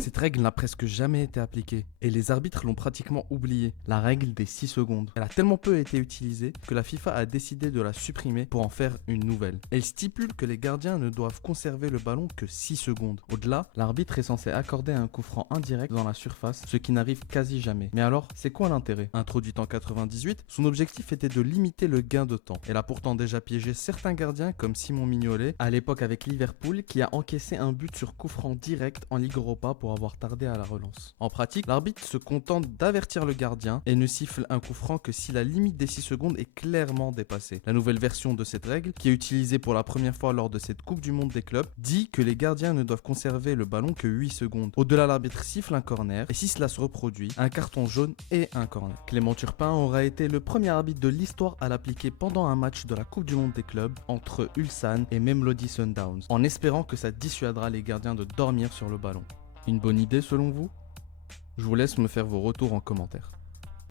Cette règle n'a presque jamais été appliquée, et les arbitres l'ont pratiquement oubliée, la règle des 6 secondes. Elle a tellement peu été utilisée que la FIFA a décidé de la supprimer pour en faire une nouvelle. Elle stipule que les gardiens ne doivent conserver le ballon que 6 secondes. Au-delà, l'arbitre est censé accorder un coup franc indirect dans la surface, ce qui n'arrive quasi jamais. Mais alors, c'est quoi l'intérêt? Introduite en 98, son objectif était de limiter le gain de temps. Elle a pourtant déjà piégé certains gardiens comme Simon Mignolet, à l'époque avec Liverpool, qui a encaissé un but sur coup franc direct en Ligue Europa pour avoir tardé à la relance. En pratique, l'arbitre se contente d'avertir le gardien et ne siffle un coup franc que si la limite des 6 secondes est clairement dépassée. La nouvelle version de cette règle, qui est utilisée pour la première fois lors de cette Coupe du Monde des clubs, dit que les gardiens ne doivent conserver le ballon que 8 secondes. Au-delà, l'arbitre siffle un corner et si cela se reproduit, un carton jaune et un corner. Clément Turpin aura été le premier arbitre de l'histoire à l'appliquer pendant un match de la Coupe du Monde des clubs entre Ulsan et Mamelodi Sundowns, en espérant que ça dissuadera les gardiens de dormir sur le ballon. Une bonne idée selon vous? Je vous laisse me faire vos retours en commentaire.